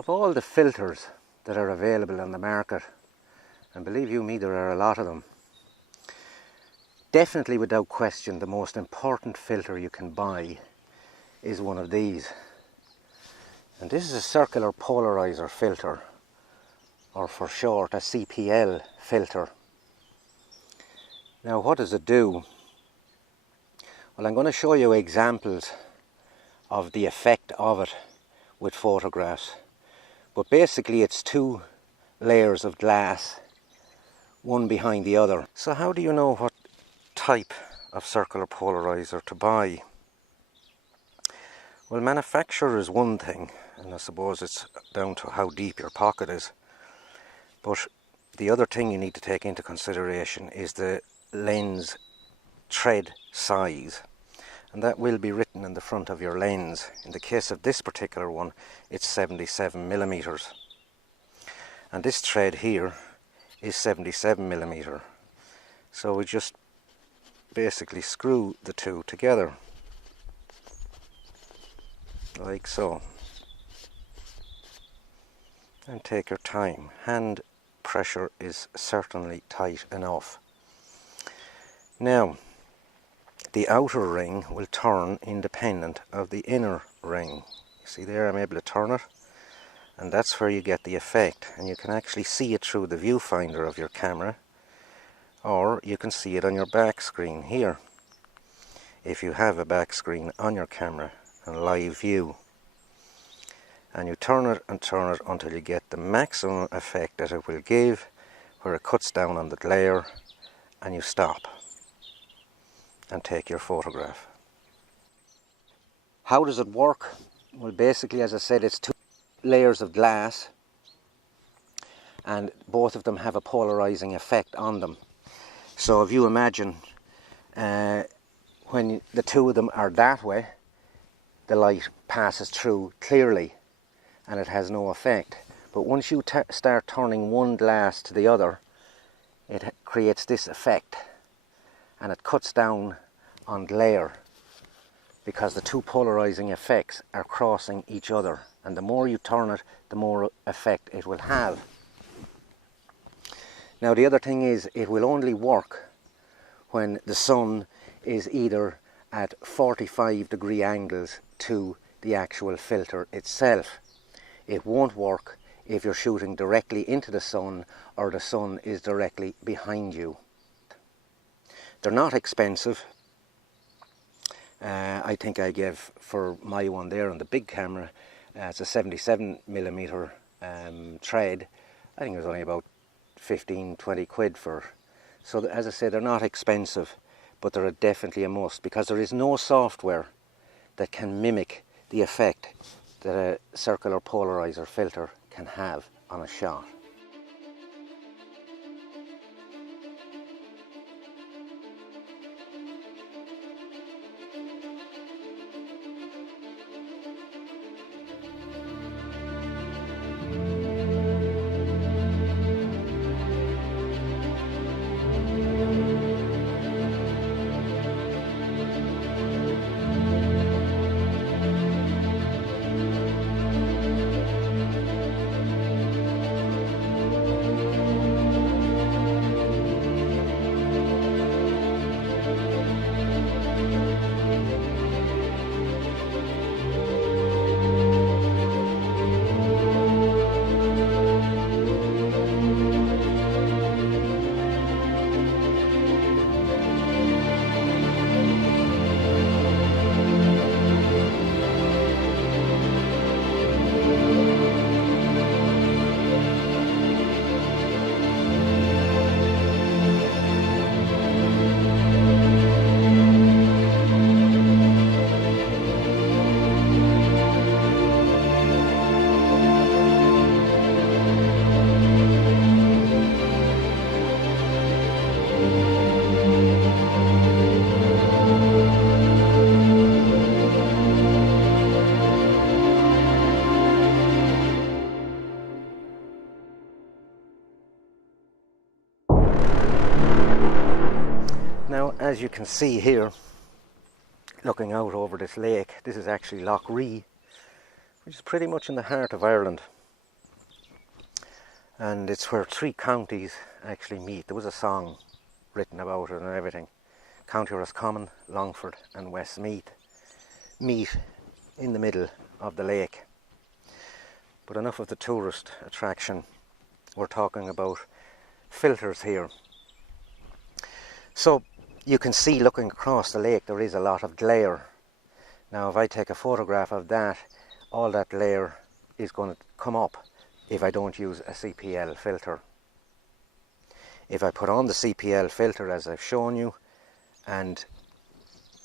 Of all the filters that are available on the market, and believe you me, there are a lot of them, definitely without question the most important filter you can buy is one of these. And this is a Circular Polariser Filter, or for short a CPL filter. Now what does it do? Well, I'm going to show you examples of the effect of it with photographs. But basically it's two layers of glass, one behind the other. So how do you know what type of circular polarizer to buy? Well, manufacturer is one thing, and I suppose it's down to how deep your pocket is. But the other thing you need to take into consideration is the lens thread size. And that will be written in the front of your lens. In the case of this particular one, it's 77 millimeters. And this thread here is 77 millimeter. So we just basically screw the two together, like so. And take your time. Hand pressure is certainly tight enough. Now, the outer ring will turn independent of the inner ring. You see there, I'm able to turn it, and that's where you get the effect. And you can actually see it through the viewfinder of your camera, or you can see it on your back screen here, if you have a back screen on your camera and live view. And you turn it and turn it until you get the maximum effect that it will give, where it cuts down on the glare, and you stop and take your photograph. How does it work? Well, basically, as I said, it's two layers of glass, and both of them have a polarizing effect on them. So if you imagine when the two of them are that way, the light passes through clearly and it has no effect. But once you start turning one glass to the other, it creates this effect, and it cuts down on glare because the two polarizing effects are crossing each other, and the more you turn it, the more effect it will have. Now the other thing is, it will only work when the sun is either at 45-degree angles to the actual filter itself. It won't work if you're shooting directly into the sun or the sun is directly behind you. They're not expensive. I think I gave for my one there on the big camera, it's a 77 millimeter thread. I think it was only about 15-20 quid for. So as I say, they're not expensive, but they're definitely a must, because there is no software that can mimic the effect that a circular polarizer filter can have on a shot. Now, as you can see here, looking out over this lake, this is actually Loch Ree, which is pretty much in the heart of Ireland. and it's where 3 counties actually meet. There was a song written about it and everything. County Roscommon, Longford and Westmeath meet in the middle of the lake. But enough of the tourist attraction. We're talking about filters here. So you can see, looking across the lake, there is a lot of glare. Now if I take a photograph of that, all that glare is going to come up if I don't use a CPL filter. If I put on the CPL filter as I've shown you and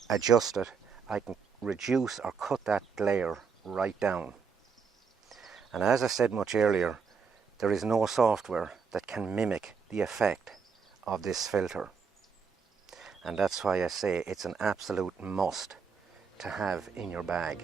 adjust it, I can reduce or cut that glare right down. And as I said much earlier, there is no software that can mimic the effect of this filter. And that's why I say it's an absolute must to have in your bag.